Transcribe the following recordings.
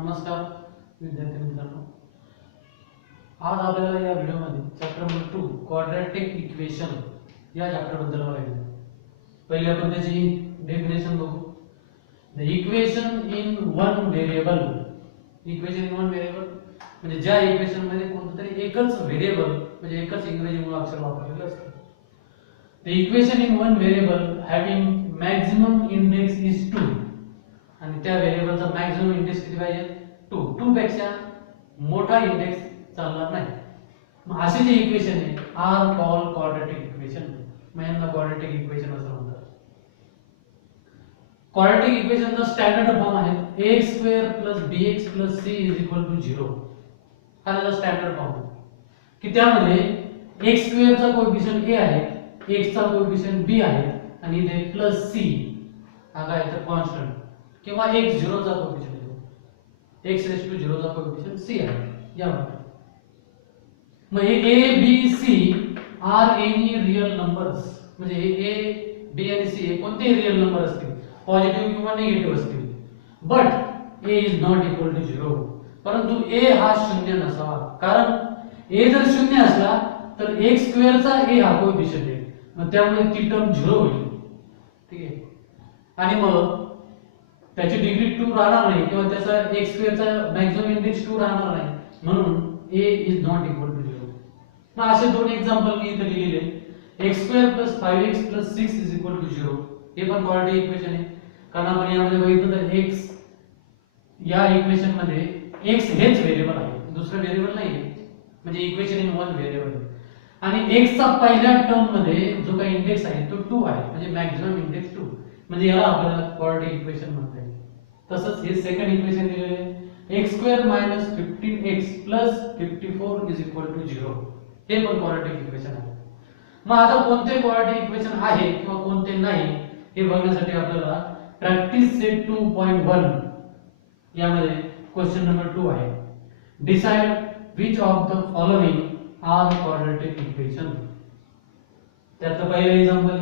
नमस्कार विद्यार्थी मित्रांनो, आज आपल्याला या व्हिडिओमध्ये चॅप्टर नंबर 2 क्वाड्रॅटिक इक्वेशन या चॅप्टर बद्दल बघायचं आहे. पहिले आपण त्याची डेफिनेशन बघू. The equation in one variable. Equation in one variable म्हणजे ज्या इक्वेशन मध्ये कोणतरी एकच व्हेरिएबल म्हणजे एकच इंग्रजी मूळाक्षर वापरलेलं असतं. The equation in one variable having maximum index is 2 आणि त्या व्हेरिएबलचा मॅक्सिमम इंडेक्स किती पाहिजे 2 पेक्षा मोठा इंडेक्स चालणार नाही. मग असे जे इक्वेशन आहे आर कॉल्ड क्वाड्रॅटिक इक्वेशन. मग यांना क्वाड्रॅटिक इक्वेशन असं म्हणतात. क्वाड्रॅटिक इक्वेशनचा स्टँडर्ड फॉर्म आहे ax² + bx + c = 0. हा त्याचा स्टँडर्ड फॉर्म आहे की त्यामध्ये x² चा कोएफिशियंट a आहे, x चा कोएफिशियंट b आहे आणि इथे +c हा काय तर कॉन्स्टंट किंवा x0 चा कोएफिशियंट x⁻0 चा कोएफिशियंट c आहे यामध्ये. मग हे a b c are any real numbers म्हणजे हे a b आणि c हे कोणतेही रियल नंबर असतील, पॉझिटिव्ह किंवा निगेटिव्ह असतील, but a is not equal to 0. परंतु a हा शून्य नसावा. कारण a जर शून्य असला तर x² चा a हा कोएफिशियंट आहे, मग त्यामुळे ती टर्म 0 होईल. ठीक आहे. आणि मग त्याची डिग्री 2 राहणार नाही किंवा त्याचा x² चा मॅक्सिमम इंडेक्स 2 राहणार नाही, म्हणून a is not equal to 0. मग असे दोन एक्झाम्पल मी इथे लिहिलेले. x² + 5x + 6 = 0. हे पण क्वाड्रॅटिक इक्वेशन आहे. कारण आपण यामध्ये बघितलं तर x या इक्वेशन मध्ये x हेच व्हेरिएबल आहे, दुसरं व्हेरिएबल नाही आहे. म्हणजे इक्वेशन इन वन व्हेरिएबल आहे. आणि x चा पहिल्या टर्म मध्ये जो काही इंडेक्स आहे तो 2 आहे, म्हणजे मॅक्सिमम इंडेक्स 2. म्हणजे याला आपल्याला क्वाड्रॅटिक इक्वेशन म्हणता येईल. तसंच हे सेकंड इक्वेशन दिलेले आहे x² - 15x + 54 = 0. हे पण क्वाड्रॅटिक इक्वेशन आहे. मग आता कोणते क्वाड्रॅटिक इक्वेशन आहे किंवा कोणते नाही हे बघण्यासाठी आपल्याला प्रॅक्टिस सेट 2.1 यामध्ये क्वेश्चन नंबर 2 आहे. Decide which of the following are quadratic equation. त्याचं पहिलं एक्झाम्पल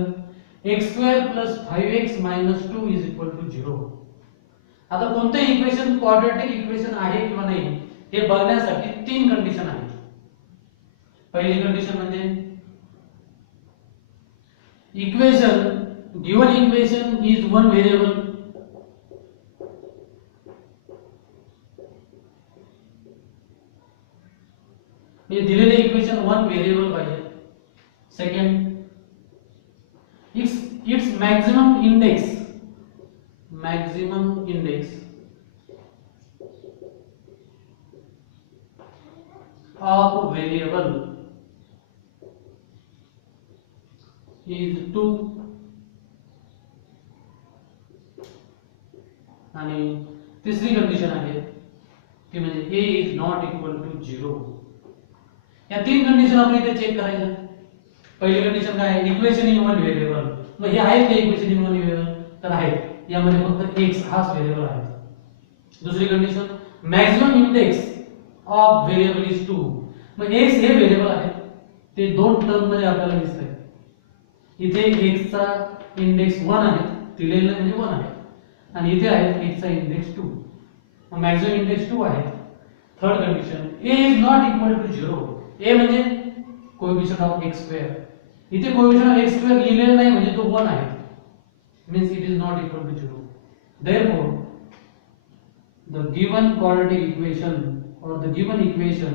x² + 5x - 2 = 0. आता कोणते इक्वेशन क्वाड्रॅटिक इक्वेशन आहे किंवा नाही हे बघण्यासाठी 3 कंडिशन आहेत. पहिली कंडिशन म्हणजे given equation is one variable. म्हणजे दिलेले इक्वेशन वन व्हेरिएबल पाहिजे. Second, it's maximum index of variable is 2 आणि तिसरी कंडिशन आहे ती म्हणजे a is not equal to 0. या 3 कंडिशन आपण इथे चेक करायचं. पहिली कंडिशन काय आहे? Equation in one variable. मग हे आहेत का इक्वेशन इन वन व्हेरिएबल? तर आहेत. यामध्ये फक्त x हाच व्हेरिएबल आहे. दुसरी condition maximum index of variable is 2. मग x हे व्हेरिएबल आहे, ते दोन टर्म मध्ये आपल्याला दिसतंय. इथे x चा इंडेक्स 1 आहे, दिलेलं म्हणजे 1 आहे, आणि इथे आहे x चा इंडेक्स 2. मग मॅक्सिमम इंडेक्स 2 आहे. Third condition a is not equal to 0. a म्हणजे कोएफिशियंट ऑफ x². इथे कोएफिशियंट ऑफ x² लिहिलेलं नाही म्हणजे तो 1 आहे, means it is not equal to 0. Therefore the given quadratic equation or the given equation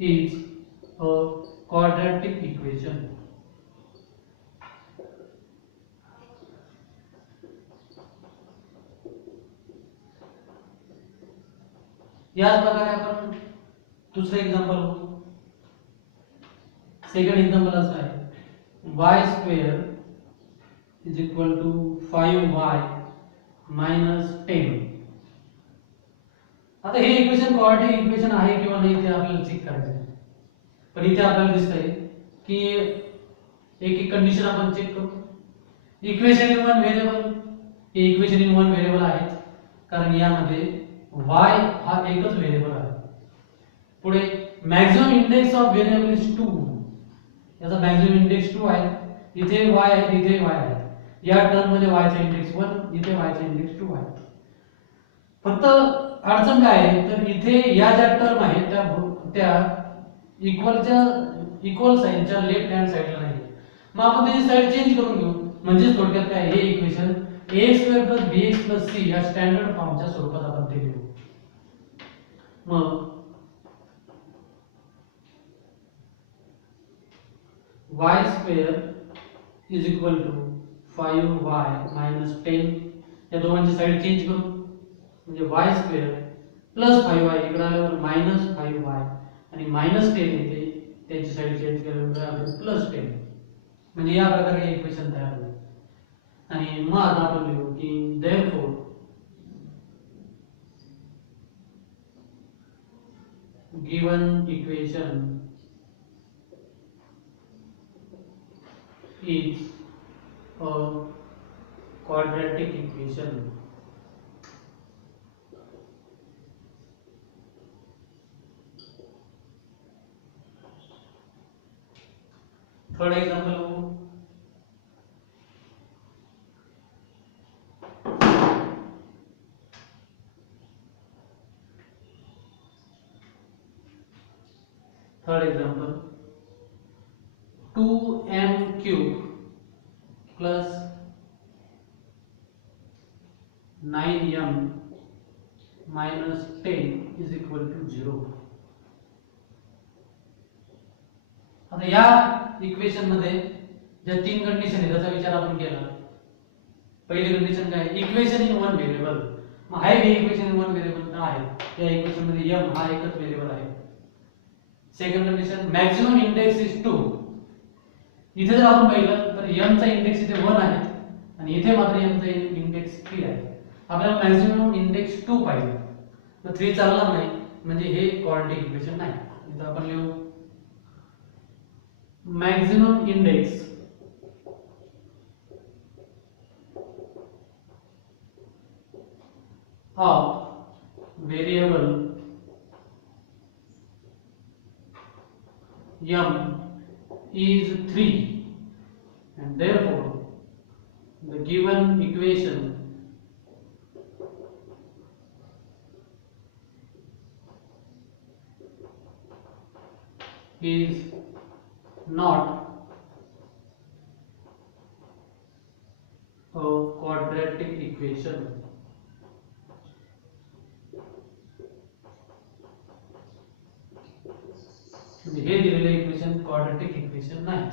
is a quadratic equation. याच प्रकारे आपण दुसरे एक्झाम्पल बघू. सेकंड एक्झाम्पल असं आहे y² = 5y - 10. आता हे इक्वेशन क्वाड्रॅटिक इक्वेशन आहे किंवा नाही ते आपल्याला चेक करायचं आहे. पण इथे आपल्याला दिसतंय की एक कंडिशन आपण चेक करू. इक्वेशन इन वन व्हेरिएबल, हे इक्वेशन इन वन व्हेरिएबल आहे कारण यामध्ये y हा एकच व्हेरिएबल आहे. पुढे maximum index of variable is 2. याचा मॅक्सिमम इंडेक्स 2 आहे. इथे y आहे, इथे y आहे. या टर्म मध्ये y चा इंडेक्स 1, इथे y चा इंडेक्स 2 आहे. फक्त अडचण काय आहे तर इथे या ज्या टर्म आहेत त्या इक्वल साइनच्या लेफ्ट हँड साइडला नाही. मग आपण त्याची साइड चेंज करून घेऊ. म्हणजे थोडक्यात काय हे इक्वेशन ax² + bx + c या स्टँडर्ड फॉर्मच्या स्वरूपात आपण ते लिहू. मग y² = 5y - 10 या दोघांची साइड चेंज करू. म्हणजे y² + 5y इकडे आल्यावर -5y आणि -10 येते, त्याची साइड चेंज केल्यानंतर आपल्याला +10. म्हणजे या प्रकारे हे इक्वेशन तयार होईल. आणि मग आता आपण लिहू की therefore given equation is a quadratic equation. Third example हो. Third example 2m³ plus 9m minus 10 is equal to 0. आता या इक्वेशन मध्ये ज्या तीन कंडिशन आहेत त्याचा विचार आपण केला. पहिली कंडिशन काय इक्वेशन इन वन व्हेरिएबल. मग आहे हे इक्वेशन इन वन व्हेरिएबल का आहे या इक्वेशन मध्ये m हा एकच व्हेरिएबल आहे. Second condition maximum index is 2. इथे जर आपण पाहिलं तर m चा इंडेक्स इथे 1 आहे आणि इथे मात्र m चा इंडेक्स 3 आहे. आपल्याला मॅक्सिमम इंडेक्स 2 पाहिजे. तर 3 चालणार नाही म्हणजे हे क्वाड्रॅटिक इक्वेशन नाही. इथे आपण लिहू maximum index of variable m is 3 and therefore the given equation is not a quadratic equation. हे दिलेले इक्वेशन क्वाड्रॅटिक इक्वेशन नाही.